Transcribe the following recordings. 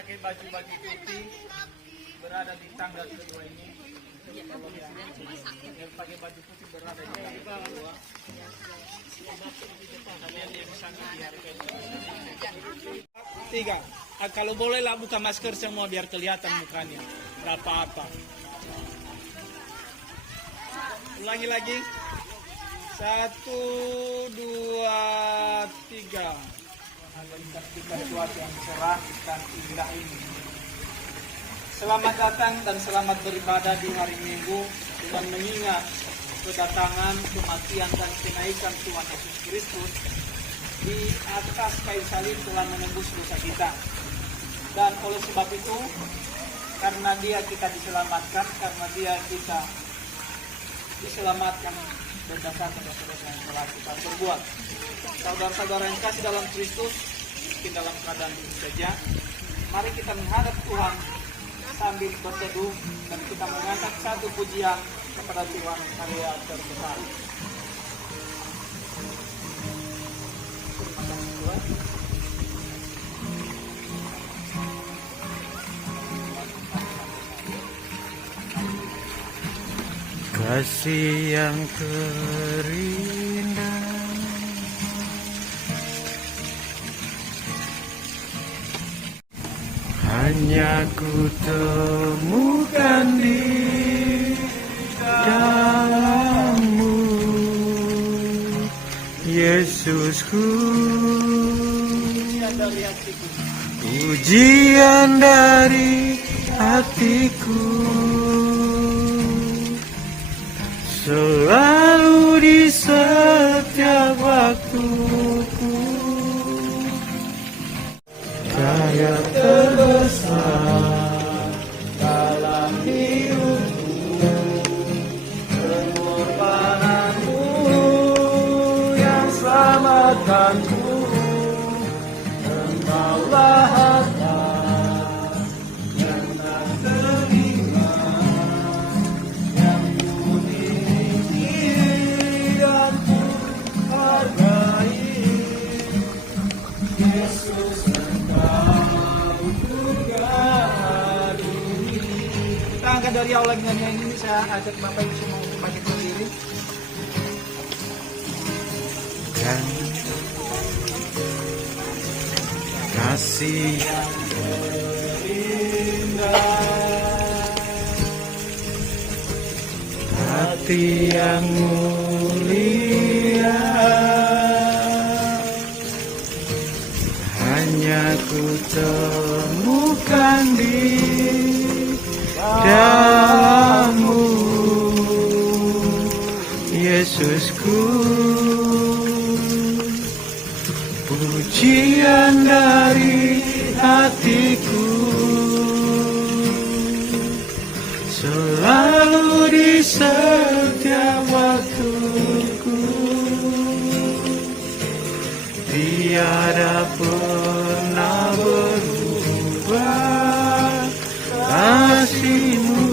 pakai baju-baju putih berada di tangga kedua ini. Yang pakai baju putih berada di bawah. Kalian yang di sana biarkan. 3. Kalau boleh lah buka masker semua biar kelihatan mukanya. Gak apa-apa. Ulangi lagi. 1, 2, 3. Kita cuaca yang cerah dan indah ini. Selamat datang dan selamat beribadah di hari Minggu dengan mengingat kedatangan, kematian dan kenaikan Tuhan Yesus Kristus. Di atas kayu salib telah menembus dosa kita. Dan oleh sebab itu, karena Dia kita diselamatkan, karena Dia kita diselamatkan berdasarkan dosa-dosa yang telah kita perbuat. Saudara-saudara yang kasih dalam Kristus, mungkin dalam keadaan ini saja, mari kita menghadap Tuhan sambil berteduh dan kita mengangkat satu pujian kepada Tuhan karya terbesar. Kasih yang terindah, hanya ku temukan di dalam-Mu, Yesusku. Pujian dari hatiku, selalu di setiap waktuku. Karya terbesar dalam hidupku, pengorbananmu yang selamatkanku. Engkaulah harta yang tak terhingga, yang ku miliki dan ku hargai. Yesus, Engkau Tuhan. Kita angkat dari awal nyanyian ini, saya ajak Bapak Ibu semua untuk bangkit berdiri. Dan kasih yang Indah, hati yang mulia, hanya ku temukan di dalam-Mu, Yesusku. Pujian dari hatiku, selalu di setiap waktuku. Tiada pernah berubah kasih-Mu.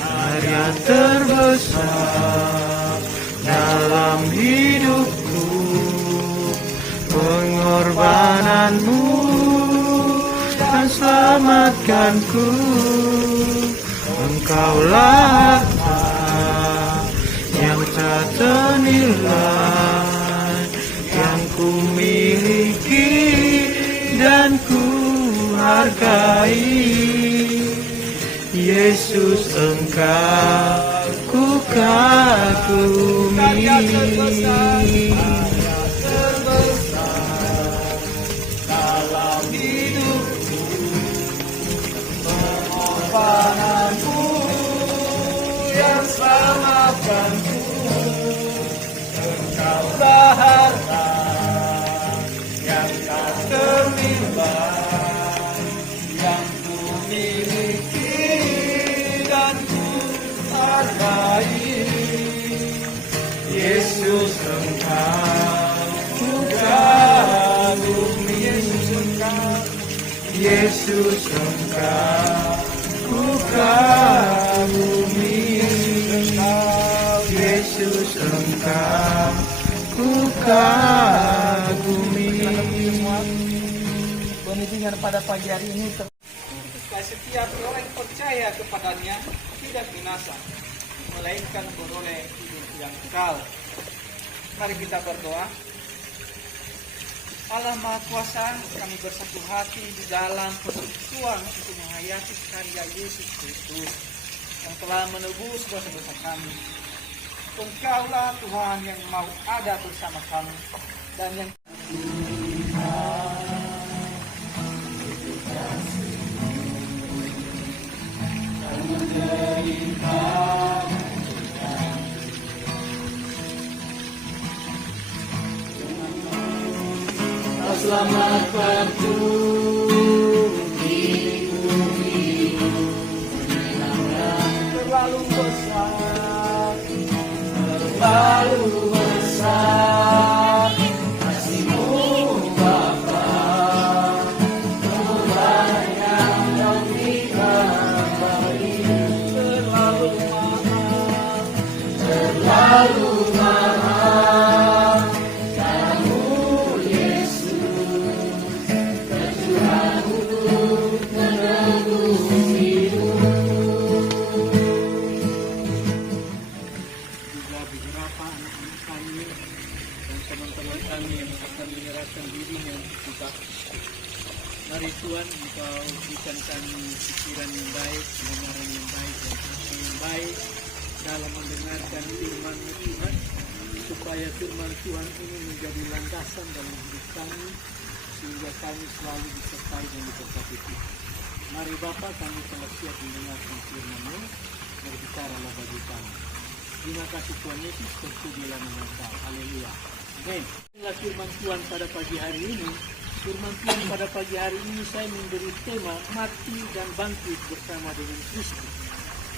Karya terbesar dalam hidupku, pengorbananmu dan selamatkanku. Engkaulah harta yang tak ternilai, yang ku miliki dan ku hargai. Yesus, Engkau ku kagumi. karya terbesar dalam hidupku, pengorbananmu yang selamatkanku. Engkaulah harta yang tak ternilai, yang ku miliki dan ku hargai. Yesus, Engkau ku kagumi. Yesus, Engkau ku kagumi. Yesus, Engkau ku kagumi. kagumi. Pembimbingan pada pagi hari ini setiap orang yang percaya kepadanya tidak binasa, melainkan beroleh hidup yang kekal. Mari kita berdoa. Allah Maha Kuasa, kami bersatu hati di dalam persekutuan untuk menghayati karya Yesus Kristus yang telah menebus dosa-dosa kami. Engkaulah Tuhan yang mau ada bersama kami dan yang Selamat waktu di bumi, terlalu besar, terlalu besar kasih-Mu Bapa, Tuhan yang Kau berikan bagi, terlalu mahal kamu Yesus, kejuran untuk menebus hidup. juga beberapa anak-anak kami dan teman-teman kami yang akan menyerahkan dirinya untuk kita. Mari Tuhan, Engkau berikan kami pikiran yang baik, pendengaran yang baik, dan hati yang baik dalam mendengarkan firman Tuhan, supaya firman Tuhan ini menjadi landasan dalam hidup kami, sehingga kami selalu disertai dan diberkati Tuhan. Mari Bapa, kami telah siap mendengarkan firman-Mu, berbicaralah bagi kami. Terima kasih Tuhan Yesus, terpujilah nama Engkau. Haleluya. Amin. Inilah firman Tuhan pada pagi hari ini. Firman Tuhan pada pagi hari ini saya memberi tema mati dan bangkit bersama dengan Kristus.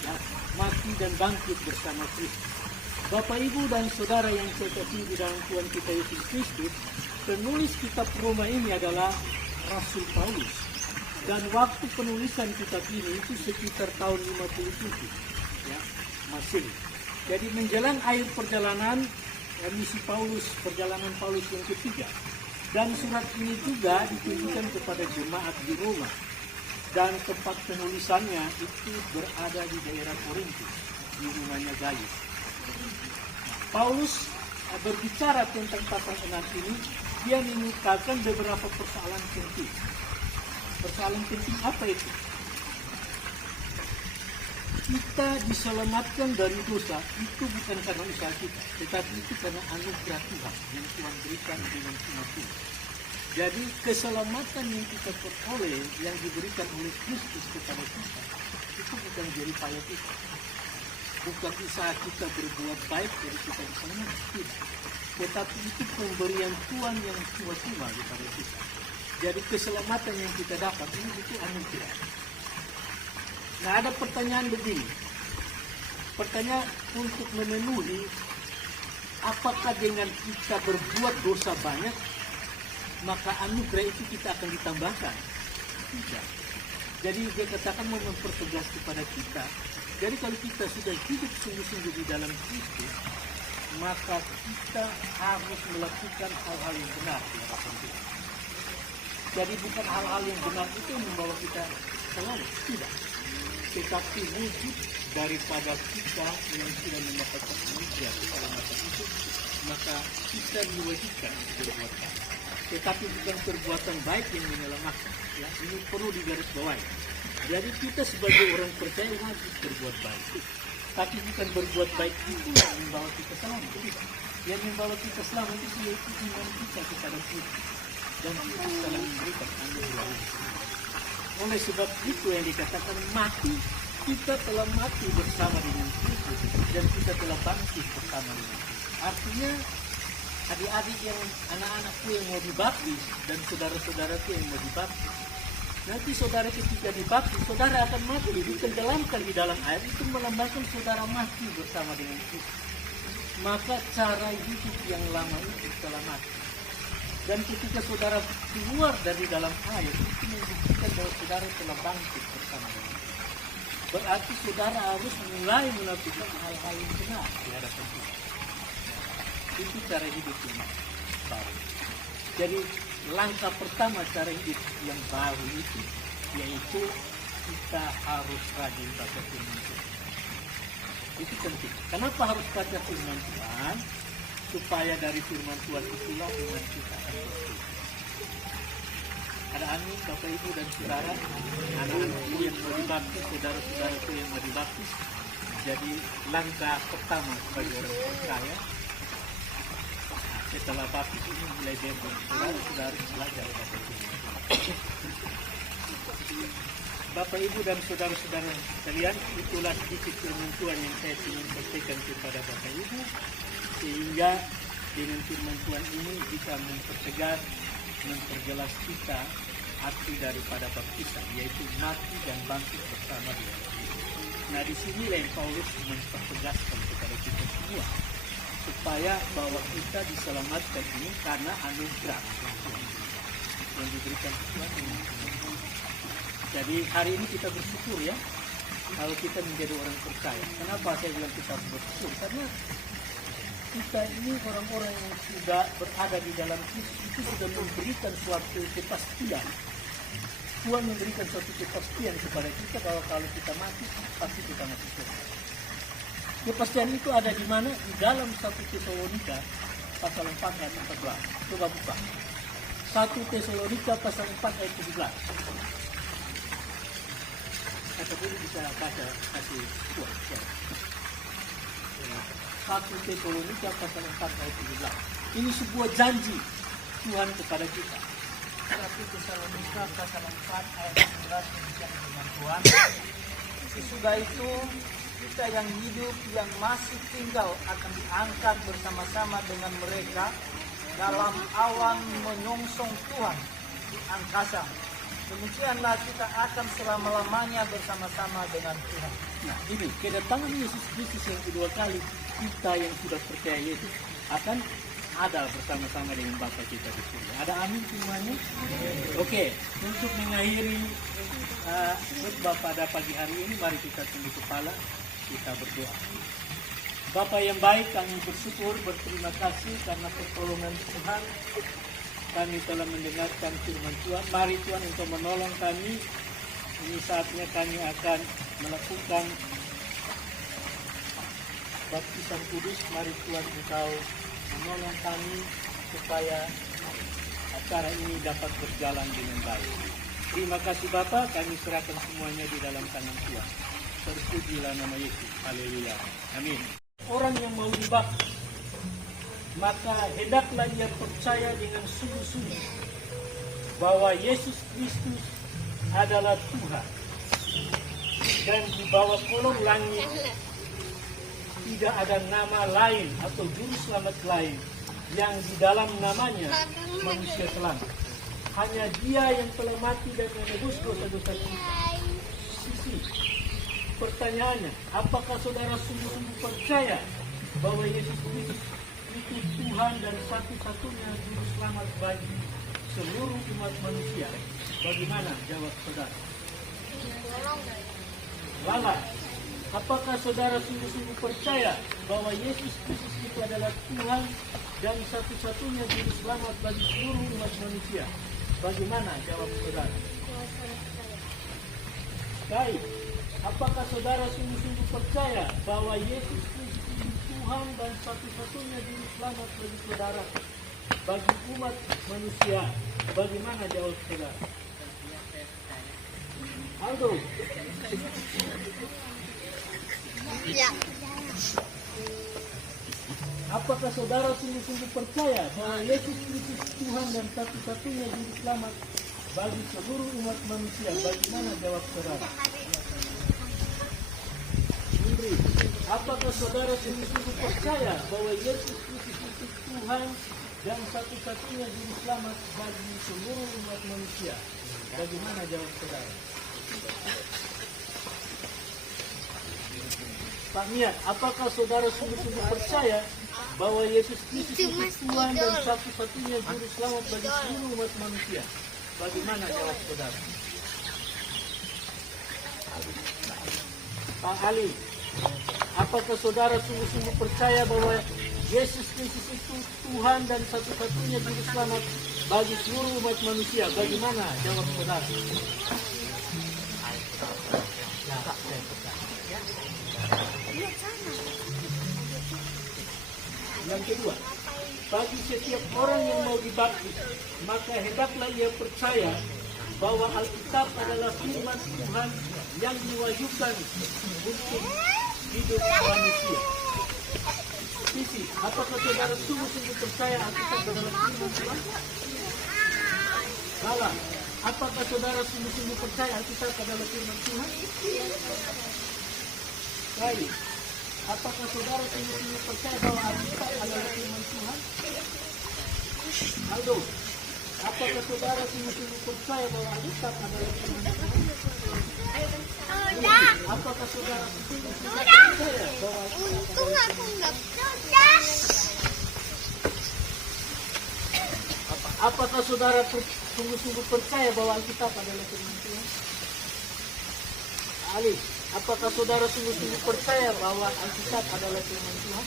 Ya, mati dan bangkit bersama Kristus. Bapak, Ibu, dan Saudara yang saya kasihi di dalam Tuhan kita Yesus Kristus, penulis kitab Roma ini adalah Rasul Paulus. Dan waktu penulisan kitab ini itu sekitar tahun 57, ya, Masehi. Jadi menjelang akhir perjalanan misi Paulus, perjalanan Paulus yang ketiga. Dan surat ini juga ditujukan kepada jemaat di Roma. Dan tempat penulisannya itu berada di daerah Korintus, di rumahnya Gaius. Paulus berbicara tentang pasal 6 ini, dia mengungkapkan beberapa persoalan penting. Persoalan penting apa itu? Kita diselamatkan dari dosa itu bukan karena usaha kita, tetapi itu karena anugerah Tuhan yang Tuhan berikan dengan semua Tuhan. Jadi keselamatan yang kita peroleh, yang diberikan oleh Kristus kepada kita, itu bukan jerih payah kita, bukan usaha kita berbuat baik jadi kita diselamatkan, tidak. Tetapi itu pemberian Tuhan yang cuma-cuma kepada kita. Jadi keselamatan yang kita dapat ini itu anugerah. Nah, ada pertanyaan begini. Pertanyaan untuk memenuhi, apakah dengan kita berbuat dosa banyak, maka anugerah itu kita akan ditambahkan? Tidak. Jadi dia katakan mau mempertegas kepada kita. Jadi kalau kita sudah hidup sungguh-sungguh di dalam Kristus, maka kita harus melakukan hal-hal yang benar di hadapan Tuhan. Jadi bukan hal-hal yang benar itu yang membawa kita selamat, tidak. Tetapi wujud daripada kita yang sudah mendapatkan anugerah keselamatan itu, maka kita diwajibkan berbuat baik. Tetapi bukan perbuatan baik yang menyelamatkan. Ya, ini perlu digarisbawahi. Jadi kita sebagai orang percaya wajib berbuat baik. Tapi bukan berbuat baik itu yang membawa kita selamat. Tidak. Yang membawa kita selamat itu yaitu iman kita kepada Kristus. Dan Kristus telah memberikan anugerah. Oleh sebab itu yang dikatakan mati, kita telah mati bersama dengan Kristus dan kita telah bangkit bersama dengan Kristus. Artinya adik-adik yang anak-anakku yang mau dibaptis dan saudara-saudaraku yang mau dibaptis, nanti saudara ketika dibaptis, saudara akan mati, ditenggelamkan di dalam air, itu melambangkan saudara mati bersama dengan Kristus. Maka cara hidup yang lama itu telah mati. Dan ketika saudara keluar dari dalam air, itu membuktikan bahwa saudara telah bangkit bersama dengan Kristus. Berarti saudara harus mulai melakukan hal-hal yang benar di hadapan Tuhan. Itu cara hidup yang baru. Jadi langkah pertama cara hidup yang baru itu yaitu kita harus rajin baca firman Tuhan. Itu penting. Kenapa harus baca firman Tuhan? Supaya dari firman Tuhan itulah iman kita akan bertumbuh. Ada amin, Bapak Ibu dan Saudara, anak-anakku yang mau dibaptis, saudara-saudaraku yang mau dibaptis. Jadi langkah pertama bagi orang percaya setelah baptis ini mulai dari saudara-saudara belajar baca firman Tuhan. Bapak Ibu dan saudara-saudara sekalian, itulah sedikit firman Tuhan yang saya ingin sampaikan kepada Bapak Ibu, sehingga dengan firman Tuhan ini bisa mempertegas, memperjelas kita arti daripada baptisan, yaitu mati dan bangkit bersama dengan Kristus. Nah, di sini yang Paulus mempertegaskan kepada kita semua supaya bahwa kita diselamatkan ini karena anugerah yang diberikan Tuhan ini. Jadi hari ini kita bersyukur ya kalau kita menjadi orang percaya. Kenapa saya bilang kita bersyukur? Karena kita ini orang-orang yang sudah berada di dalam Kristus itu sudah memberikan suatu kepastian. Tuhan memberikan suatu kepastian kepada kita bahwa kalau kita mati pasti kita mati surga. Kepastian itu ada di mana? Di dalam 1 Tesalonika pasal 4 ayat 14. Coba buka. 1 Tesalonika pasal 4 ayat 17. Ataupun bisa baca kasih buat. 1 Tesalonika pasal 4 ayat 17. Ini sebuah janji Tuhan kepada kita. 1 Tesalonika pasal 4 ayat 11 demikian firman Tuhan. Sesudah itu kita yang hidup yang masih tinggal akan diangkat bersama-sama dengan mereka dalam awan menyongsong Tuhan di angkasa. Demikianlah kita akan selama-lamanya bersama-sama dengan Tuhan. Nah, ini kedatangan Yesus Kristus yang kedua kali, kita yang sudah percaya Yesus akan ada bersama-sama dengan Bapa kita di surga. Ada amin semuanya? Oke, untuk mengakhiri khotbah pada pagi hari ini, mari kita tunduk kepala, kita berdoa. Bapa yang baik, kami bersyukur, berterima kasih karena pertolongan Tuhan. Kami telah mendengarkan firman Tuhan. Mari Tuhan untuk menolong kami. Ini saatnya kami akan melakukan baptisan kudus. Mari Tuhan Engkau menolong kami supaya acara ini dapat berjalan dengan baik. Terima kasih Bapa, kami serahkan semuanya di dalam tangan Tuhan. Terpujilah nama Yesus. Haleluya. Amin. Orang yang mau dibaptis, maka hendaklah ia percaya dengan sungguh-sungguh bahwa Yesus Kristus adalah Tuhan, dan di bawah kolong langit tidak ada nama lain atau juru selamat lain yang di dalam namanya manusia selamat. Hanya Dia yang telah mati dan menebus dosa-dosa kita. Sisi pertanyaannya, apakah saudara sungguh-sungguh percaya bahwa Yesus Kristus itu Tuhan dan satu-satunya juru selamat bagi seluruh umat manusia? Bagaimana jawab saudara? Lala, apakah saudara sungguh-sungguh percaya bahwa Yesus Kristus itu adalah Tuhan dan satu-satunya juru selamat bagi seluruh umat manusia? Bagaimana jawab saudara? Baik, apakah saudara sungguh-sungguh percaya bahwa Yesus Kristus itu Tuhan dan satu-satunya juru selamat bagi saudara, bagi umat manusia? Bagaimana jawab saudara? Aldo. Ya. Apakah saudara sungguh-sungguh percaya bahwa Yesus Kristus Tuhan dan satu-satunya juru selamat bagi seluruh umat manusia? Bagaimana jawab saudara? Indri, apakah saudara sungguh-sungguh percaya bahwa Yesus Kristus itu Tuhan dan satu-satunya juru selamat bagi seluruh umat manusia? Bagaimana jawab saudara? Pak Mia, apakah saudara sungguh-sungguh percaya bahwa Yesus Kristus itu Tuhan dan satu-satunya juru selamat bagi seluruh umat manusia? Bagaimana jawab saudara? Pak Ali, apakah saudara sungguh-sungguh percaya bahwa Yesus Kristus itu Tuhan dan satu-satunya juru selamat bagi seluruh umat manusia. Bagaimana? Jawab saudara. Nah, saya percaya. Yang kedua, bagi setiap orang yang mau dibaptis, maka hendaklah ia percaya bahwa Alkitab adalah firman Tuhan yang diwahyukan untuk hidup manusia. Sisi, apakah saudara sungguh-sungguh percaya Alkitab adalah firman Tuhan? Salah. Apakah saudara sungguh-sungguh percaya Alkitab adalah firman Tuhan? Baik. Apakah saudara sungguh-sungguh percaya bahwa Alkitab adalah firman Tuhan? Aldo, apakah saudara sungguh-sungguh percaya bahwa Alkitab adalah firman Tuhan? Apakah saudara sungguh-sungguh percaya bahwa Untung aku nggak sudah. Apakah saudara sungguh-sungguh percaya bahwa Alkitab adalah firman Tuhan? Ali, apakah saudara sungguh-sungguh percaya bahwa Alkitab adalah firman Tuhan?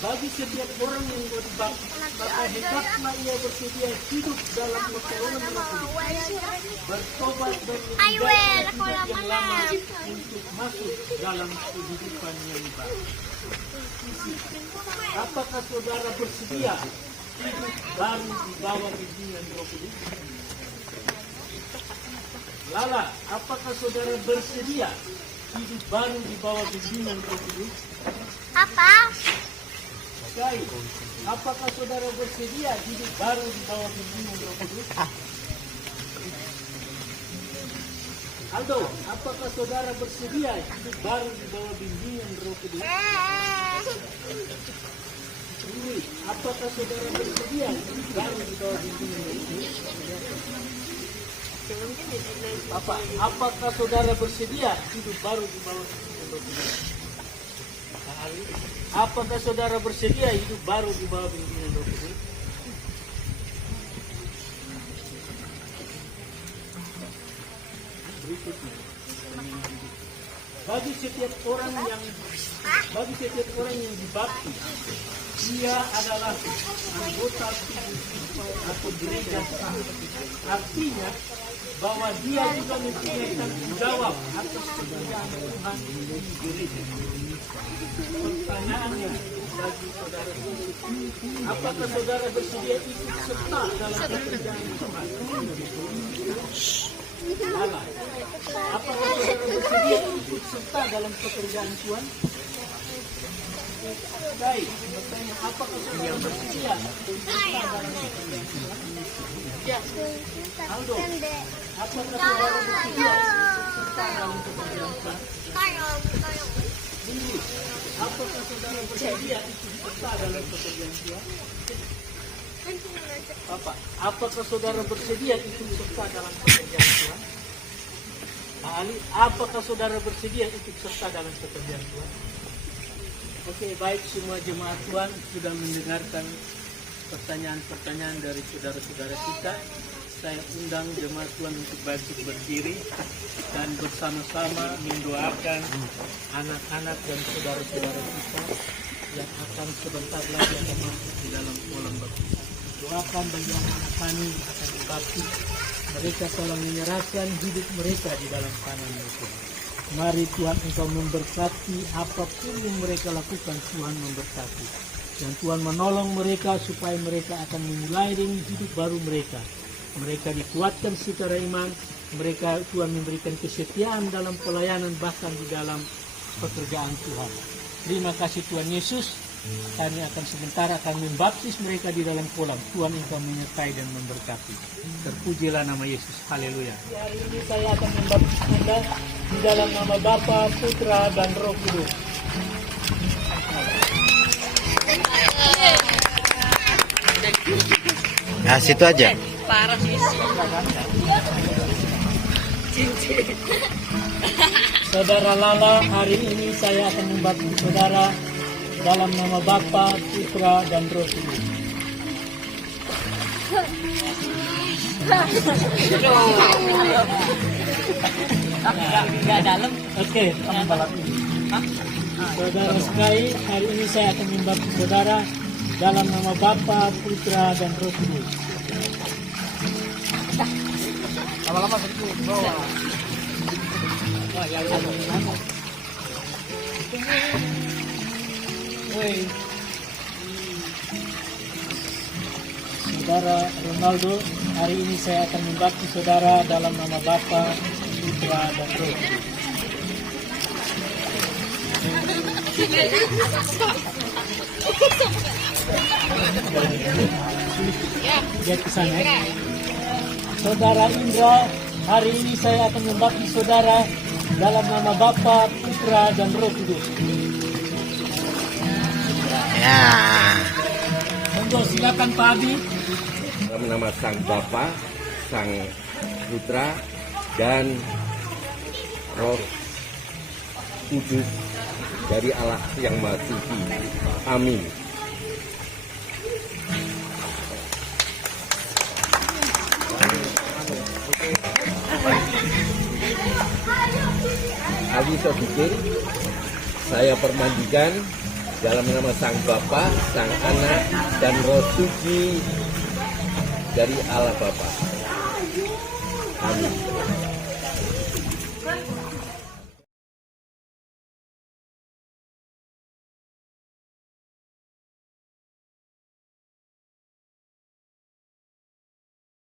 Bagi setiap orang yang berbakti, maka hendaklah ia bersedia hidup dalam pertolongan Roh Kudus, bertobat dan meninggalkan hidup yang lama untuk masuk dalam kehidupan yang baru. Apakah saudara bersedia hidup baru di bawah bimbingan Roh Kudus? Lala, apakah saudara bersedia hidup baru di bawah bimbingan Roh Kudus? Apa? Baik, apakah saudara bersedia hidup baru di bawah bimbingan Roh Kudus? Aldo, apakah saudara bersedia hidup baru di bawah bimbingan Roh Kudus? Rui, apakah saudara bersedia hidup baru di bawah bimbingan Roh Kudus? Apa? Apakah saudara bersedia hidup baru di bawah bimbingan Roh Kudus? Apakah saudara bersedia hidup baru di bawah bimbingan Roh Kudus? Berikutnya, bagi setiap orang yang dibaptis, dia adalah anggota tubuh Kristus atau gereja sah. Artinya bahwa dia juga mempunyai tanggung jawab atas pekerjaan Tuhan di gereja. Pertanyaannya bagi saudara, apakah saudara bersedia ikut serta dalam pekerjaan Tuhan? Salah. Apakah saudara bersedia ikut serta dalam pekerjaan Tuhan? Baik, bertanya, apakah saudara bersedia ikut serta dalam pekerjaan Tuhan? Aldo, apakah saudara bersedia ikut serta dalam pekerjaan Tuhan? Apakah saudara bersedia ikut serta dalam pekerjaan Tuhan? Apakah saudara bersedia ikut serta dalam pekerjaan Tuhan? Ali, apakah saudara bersedia ikut serta dalam pekerjaan Tuhan? Oke, baik, semua jemaat Tuhan sudah mendengarkan pertanyaan-pertanyaan dari saudara-saudara kita. Saya undang jemaat Tuhan untuk bangkit berdiri dan bersama-sama mendoakan anak-anak dan saudara-saudara kita yang akan sebentar lagi akan masuk di dalam kolam baptis. Doakan bagi anak-anak kami yang akan dibaptis, mereka telah menyerahkan hidup mereka di dalam tangan-Mu Tuhan. Mari Tuhan Engkau memberkati apapun yang mereka lakukan, Tuhan memberkati. Dan Tuhan menolong mereka supaya mereka akan memulai dengan hidup baru mereka. Mereka dikuatkan secara iman, mereka Tuhan memberikan kesetiaan dalam pelayanan bahkan di dalam pekerjaan Tuhan. Terima kasih Tuhan Yesus. Kami akan sebentar akan membaptis mereka di dalam kolam. Tuhan Engkau menyertai dan memberkati. Terpujilah nama Yesus. Haleluya. Hari ini saya akan membaptis Anda di dalam nama Bapa, Putra, dan Roh Kudus. Nah, situ aja. Parah sih. Saudara Lala, hari ini saya akan membaptis saudara dalam nama Bapa, Putra, dan Roh Kudus. Nggak dalam. Oke, kamu balap ini. Saudara sekalian, hari ini saya akan membaptis saudara dalam nama Bapa, Putra, dan Roh Kudus. Lama-lama sedikit bawa. Wah, ya lama. Woi. Saudara Ronaldo, hari ini saya akan membaptis saudara dalam nama Bapa, Putra, dan Roh Kudus. Lihat ke sana. Saudara Indra, hari ini saya akan membaptis saudara dalam nama Bapa, Putra, dan Roh Kudus. Ya. Monggo silakan Pak Abi. Dalam nama Sang Bapa, Sang Putra, dan Roh Kudus dari Allah yang Maha Suci. Amin. Abi Sodikin, saya permandikan dalam nama Sang Bapa, Sang Anak, dan Roh Suci dari Allah Bapa. Amin.